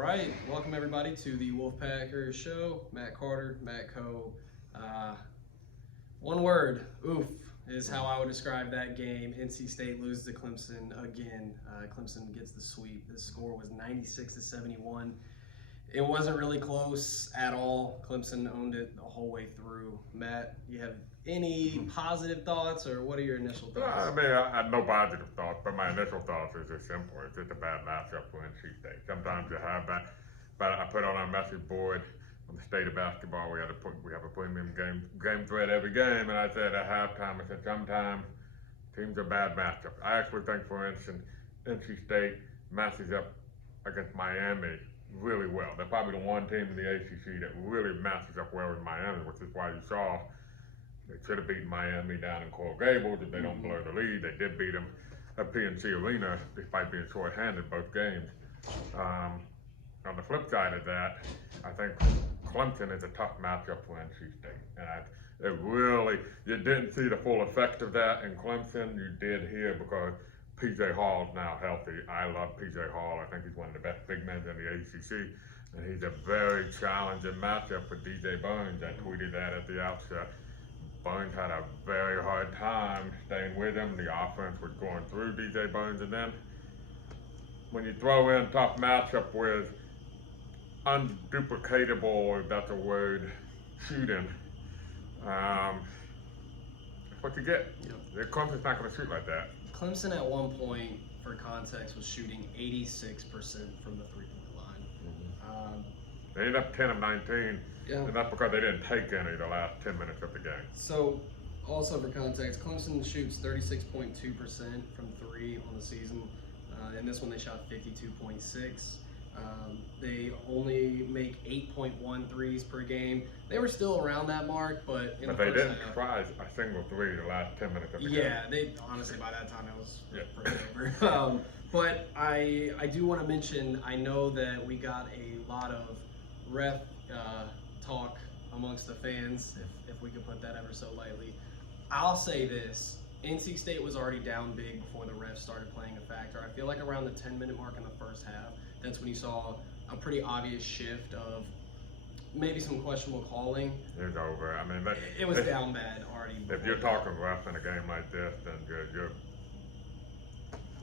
right, welcome everybody to the Wolfpacker Show. Matt Carter, Matt Coe. One word, oof, is how I would describe that game. NC State loses to Clemson again. Clemson gets the sweep. The score was 96-71. It wasn't really close at all. Clemson owned it the whole way through. Matt, you have any positive thoughts, or what are your initial thoughts? I have no positive thoughts, but my initial thoughts is just simple. It's just a bad matchup for NC State. Sometimes you have that, but I put on our message board on the state of basketball. We have a premium game thread every game, and I said at halftime, I said sometimes teams are bad matchups. I actually think, for instance, NC State matches up against Miami really well. They're probably the one team in the ACC that really matches up well with Miami, which is why you saw they should have beaten Miami down in Coral Gables if they don't blow the lead. They did beat them at PNC Arena despite being short-handed both games. On the flip side of that, I think Clemson is a tough matchup for NC State. And you didn't see the full effect of that in Clemson. You did here because PJ Hall's now healthy. I love PJ Hall. I think he's one of the best big men in the ACC. And he's a very challenging matchup for DJ Burns. I tweeted that at the outset. Burns had a very hard time staying with him. The offense was going through DJ Burns. And then when you throw in a tough matchup with unduplicatable, if that's a word, shooting, that's what you get. Yep. Clemson's not going to shoot like that. Clemson at one point, for context, was shooting 86% from the three-point line. They ended up 10 of 19, yeah. And that's because they didn't take any the last 10 minutes of the game. So, also for context, Clemson shoots 36.2% from three on the season. In this one, they shot 52.6. They only make 8.1 threes per game. They were still around that mark, but in the they first didn't half, try a single three the last 10 minutes of the game. Yeah, they honestly by that time it was pretty over. But I do want to mention, I know that we got a lot of ref talk amongst the fans, if we could put that ever so lightly. I'll say this. NC State was already down big before the refs started playing a factor. I feel like around the 10-minute mark in the first half, that's when you saw a pretty obvious shift of maybe some questionable calling. It's over. I mean, it was down bad already. If you're talking refs in a game like this, then you're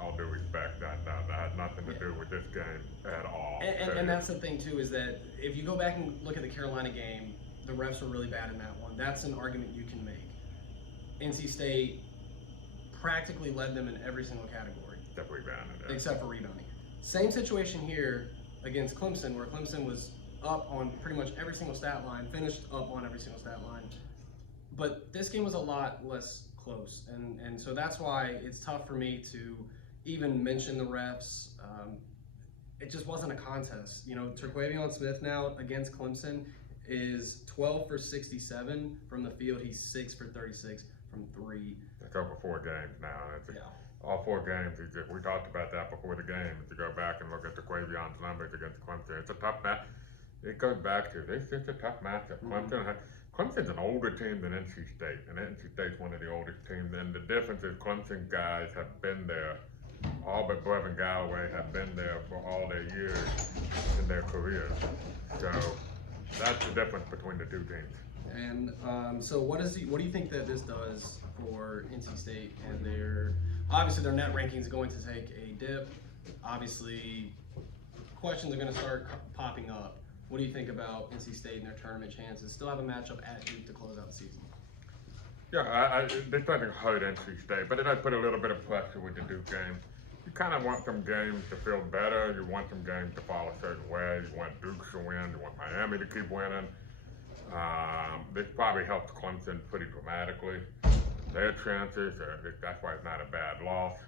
all due respect, that had nothing to do with this game at all. And that's the thing too, is that if you go back and look at the Carolina game, the refs were really bad in that one. That's an argument you can make. NC State practically led them in every single category. Except for rebounding. Same situation here against Clemson, where Clemson was up on pretty much every single stat line, finished up on every single stat line. But this game was a lot less close. And so that's why it's tough for me to even mention the refs. It just wasn't a contest. You know, Terquavion Smith now against Clemson is 12 for 67 from the field. He's 6 for 36 from three. It's over 4 games now. All 4 games. We talked about that before the game. If you go back and look at Terquavion's numbers against Clemson, it's a tough match. It goes back to this. It's a tough matchup. Clemson's an older team than NC State, and NC State's one of the oldest teams. And the difference is Clemson guys have been there. All but Brevin Galloway have been there for all their years in their careers. So that's the difference between the two teams. And so what do you think that this does for NC State and obviously their net rankings is going to take a dip. Obviously questions are going to start popping up. What do you think about NC State and their tournament chances? Still have a matchup at Duke to close out the season. Yeah, this doesn't hurt NC State, but it does put a little bit of pressure with the Duke game. You kind of want some games to feel better. You want some games to fall a certain way. You want Duke to win. You want Miami to keep winning. This probably helps Clemson pretty dramatically. Their chances, that's why it's not a bad loss.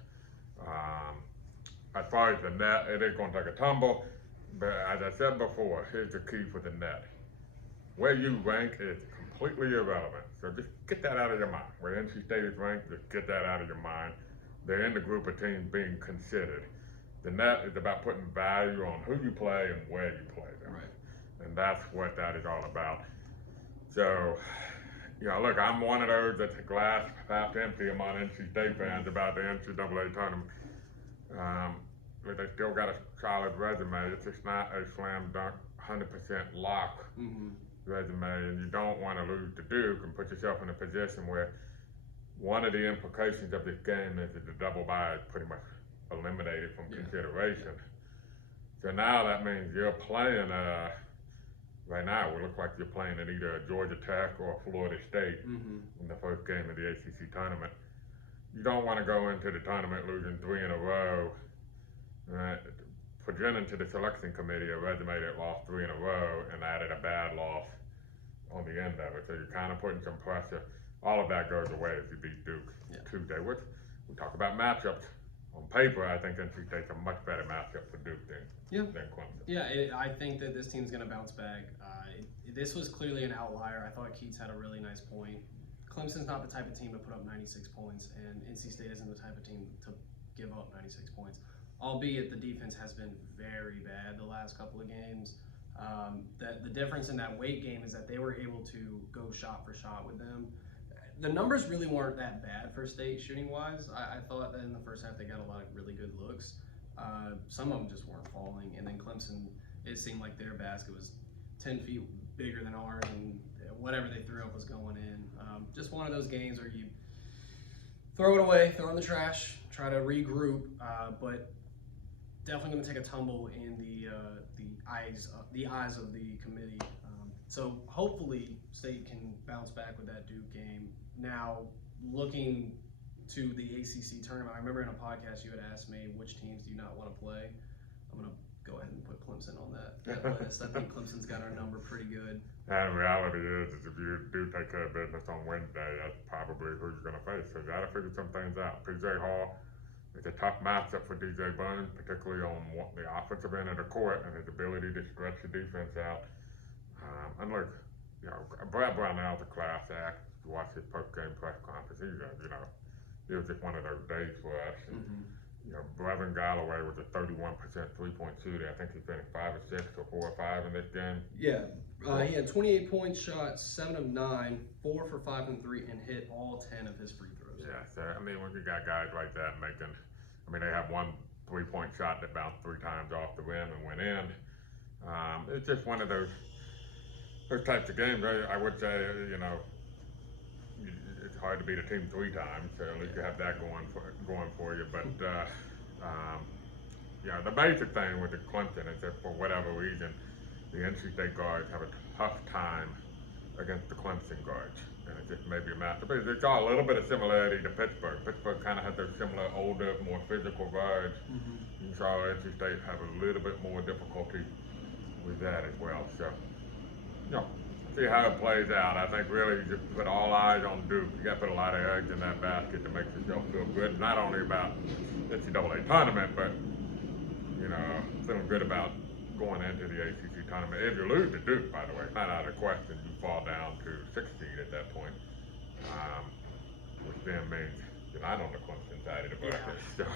As far as the net, it is going to take a tumble. But as I said before, here's the key for the net. Where you rank is completely irrelevant. So just get that out of your mind. Where NC State is ranked, just get that out of your mind. They're in the group of teams being considered. The net is about putting value on who you play and where you play them. Right. And that's what that is all about. So, you know, look, I'm one of those that's a glass half empty among NC State fans about the NCAA tournament. but they still got a solid resume. It's just not a slam dunk, 100% lock resume, and you don't want to lose to Duke and put yourself in a position where one of the implications of this game is that the double bye is pretty much eliminated from consideration. So now that means you're playing, right now it looks like you're playing at either Georgia Tech or Florida State in the first game of the ACC tournament. You don't want to go into the tournament losing 3 in a row, presenting to the selection committee a resume that lost 3 in a row and added a bad loss on the end of it. So you're kind of putting some pressure. All of that goes away if you beat Duke Tuesday. Which we talk about matchups. On paper, I think NC State's a much better matchup for Duke than Clemson. Yeah, I think that this team's going to bounce back. This was clearly an outlier. I thought Keats had a really nice point. Clemson's not the type of team to put up 96 points, and NC State isn't the type of team to give up 96 points. Albeit the defense has been very bad the last couple of games. The difference in that weight game is that they were able to go shot for shot with them. The numbers really weren't that bad for State shooting-wise. I thought that in the first half they got a lot of really good looks. Some of them just weren't falling, and then Clemson, it seemed like their basket was 10 feet bigger than ours, and whatever they threw up was going in. Just one of those games where you throw it away, throw it in the trash, try to regroup, but definitely going to take a tumble in the eyes of the committee. So hopefully State can bounce back with that Duke game. Now, looking to the ACC tournament, I remember in a podcast you had asked me which teams do you not want to play. I'm going to go ahead and put Clemson on that list. I think Clemson's got our number pretty good. And the reality is if you do take care of business on Wednesday, that's probably who you're going to face. So you got to figure some things out. PJ Hall, it's a tough matchup for DJ Burns, particularly on the offensive end of the court and his ability to stretch the defense out. And look, Brad Brownell's a class act. You watch his post-game press conference. It was just one of those days for us. And, Brevin Galloway was a 31% three-point shooter. I think he finished 5 or 6 or 4 or 5 in this game. Yeah, he had 28 points shot, 7 of 9, 4 for 5 and 3, and hit all 10 of his free throws. Yeah, so when you got guys like that making, they have one 3-point shot that bounced 3 times off the rim and went in. It's just one of those types of games. I would say, it's hard to beat a team 3 times, so at least you have that going for you. But the basic thing with the Clemson is that for whatever reason, the NC State guards have a tough time against the Clemson guards, and it's just maybe a matter. But it's all a little bit of similarity to Pittsburgh. Pittsburgh kind of has those similar, older, more physical guards. You saw NC State have a little bit more difficulty with that as well. So, see how it plays out. I think really you just put all eyes on Duke. You got to put a lot of eggs in that basket to make yourself feel good. Not only about NCAA tournament, but feeling good about going into the ACC tournament. If you lose to Duke, by the way, it's not out of question. You fall down to 6th seed at that point, which then means you're not on the Clemson side of the bracket.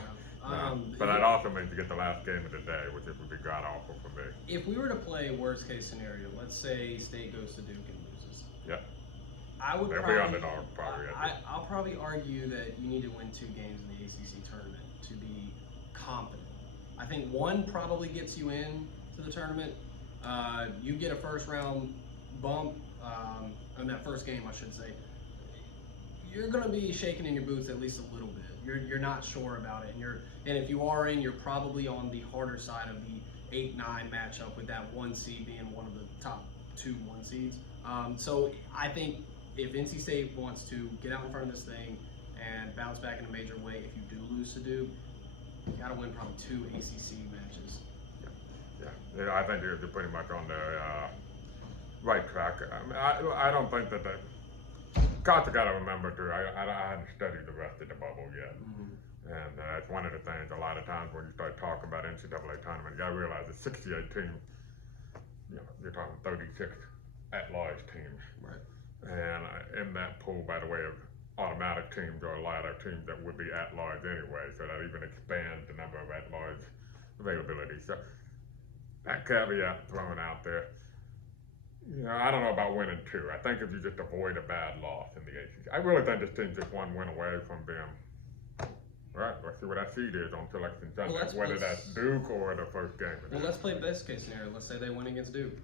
But that also means you get the last game of the day, which would be god awful for me. If we were to play worst case scenario, let's say State goes to Duke and loses. Yep. They'll be underdog probably. I'll probably argue that you need to win 2 games in the ACC tournament to be confident. I think 1 probably gets you in to the tournament. You get a first round bump in that first game, I should say. You're going to be shaking in your boots at least a little bit. You're not sure about it, and if you are in, you're probably on the harder side of the 8-9 matchup with that 1 seed being one of the top 2 1 seeds. So I think if NC State wants to get out in front of this thing and bounce back in a major way, if you do lose to Duke, you got to win probably 2 ACC matches. Yeah, I think you're pretty much on the right track. I don't think that Coach got to remember too. I hadn't studied the rest of the bubble yet, and it's one of the things. A lot of times when you start talking about NCAA tournament, you got to realize the 68 team. You're talking 36 at-large teams, right? And in that pool, by the way, of automatic teams, there are a lot of teams that would be at-large anyway, so that even expands the number of at-large availability. So that caveat thrown out there. I don't know about winning 2. I think if you just avoid a bad loss in the ACC, I really think this team just 1 win away from being Right, let's see what that seed is on selection Sunday, Well, whether that's Duke or the first game. Well, let's play best case scenario. Let's say they win against Duke.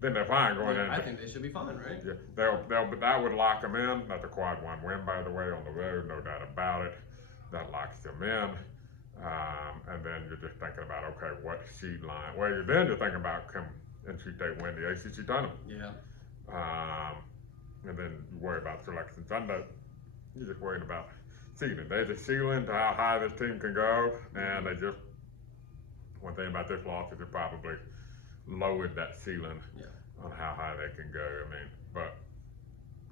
Then they're fine going in. I think they should be fine, right? Yeah, that would lock them in. That's a quad one win, by the way, on the road, no doubt about it. That locks them in. And then you're just thinking about, okay, what seed line? Well, you're thinking about can NC State win the ACC tournament? Yeah. And then you worry about selection Sunday. You're just worried about seeding. There's a ceiling to how high this team can go, and they just, one thing about this loss is it probably lowered that ceiling on how high they can go. I mean, but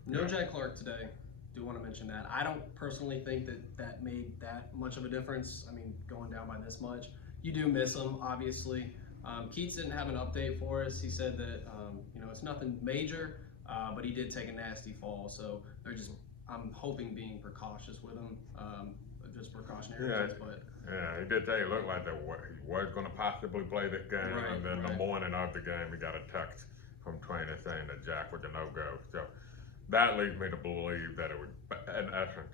no Jack Clark today. Do want to mention that. I don't personally think that made that much of a difference. I mean, going down by this much, you do miss him, obviously. Keats didn't have an update for us. He said that it's nothing major, but he did take a nasty fall. So they're just, I'm hoping, being precautious with him, just precautionary. But yeah, he did say it looked like he was going to possibly play this game, and then the morning of the game, he got a text from trainer saying that Jack was a no-go. So that leads me to believe that it was, in essence,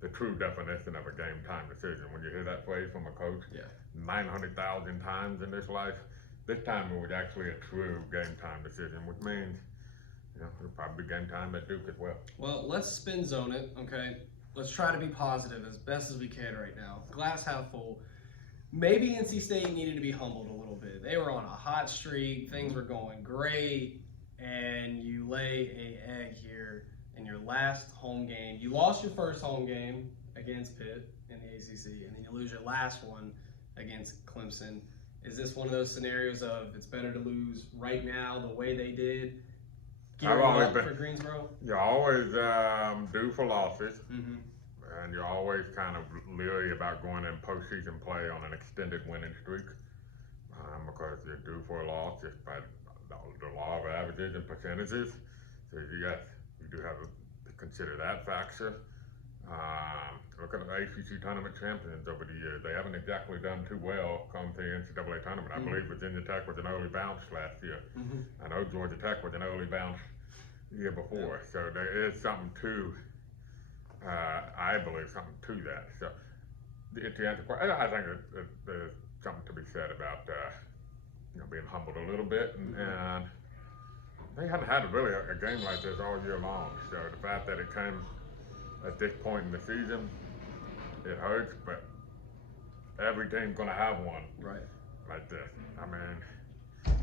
the true definition of a game time decision. When you hear that phrase from a coach 900,000 times in this life, this time it was actually a true game time decision, which means it'll probably be game time at Duke as well. Well, let's spin zone it, okay? Let's try to be positive as best as we can right now. Glass half full. Maybe NC State needed to be humbled a little bit. They were on a hot streak, things were going great, and you lay an egg here in your last home game. You lost your first home game against Pitt in the ACC, and then you lose your last one against Clemson. Is this one of those scenarios of it's better to lose right now the way they did? I've always been for Greensboro? You're always due for losses, and you're always kind of leery about going in postseason play on an extended winning streak, because you're due for a loss just by the law of averages and percentages. So you do have to consider that factor. Look at the ACC tournament champions over the years. They haven't exactly done too well come to the NCAA tournament. I believe Virginia Tech was an early bounce last year. I know Georgia Tech was an early bounce the year before. So there is something to, I believe, something to that. So to answer the question, I think there's something to be said about being humbled a little bit, and they haven't had really a game like this all year long. So the fact that it came at this point in the season, it hurts, but every team's gonna have one like this. I mean,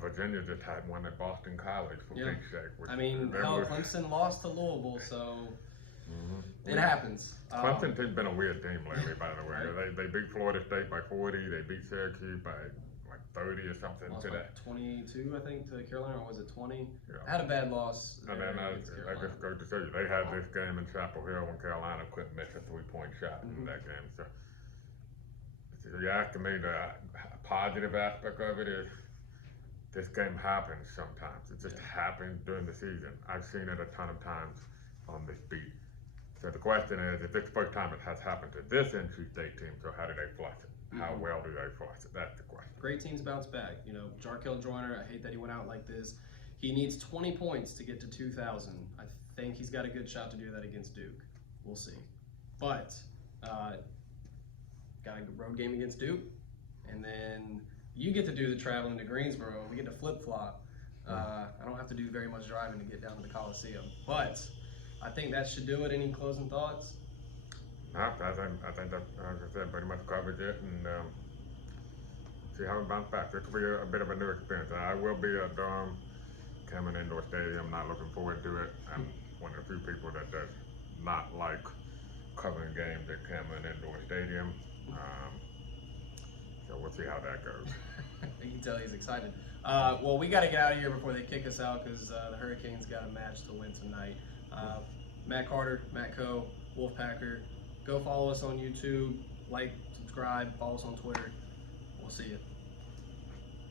Virginia just had one at Boston College for Pete's sake. I mean, Clemson lost to Louisville, so it happens. Clemson team's been a weird team lately, by the way. They beat Florida State by 40. They beat Syracuse by like 30 or something today. 22, I think, to Carolina, or was it 20? Yeah. Had a bad loss. And then I just go to say they had this game in Chapel Hill when Carolina couldn't miss a 3-point shot in that game. So you asking me, the positive aspect of it is this game happens sometimes. It just happens during the season. I've seen it a ton of times on this beat. So the question is, if it's the first time it has happened to this NC State team, so how do they flush it? How well do they flush it? That's the question. Great teams bounce back. Jarkel Joyner, I hate that he went out like this. He needs 20 points to get to 2,000. I think he's got a good shot to do that against Duke. We'll see. But got a road game against Duke, and then you get to do the traveling to Greensboro. We get to flip-flop. I don't have to do very much driving to get down to the Coliseum. But I think that should do it. Any closing thoughts? No, I think that, as I said, pretty much covered it, and see how we bounce back. This will be a bit of a new experience. I will be at Cameron Indoor Stadium. Not looking forward to it. I'm one of the few people that does not like covering games at Cameron Indoor Stadium. So we'll see how that goes. You can tell he's excited. Well, we got to get out of here before they kick us out, because the Hurricanes got a match to win tonight. Matt Carter, Matt Coe, Wolfpacker. Go follow us on YouTube, like, subscribe, follow us on Twitter. We'll see you.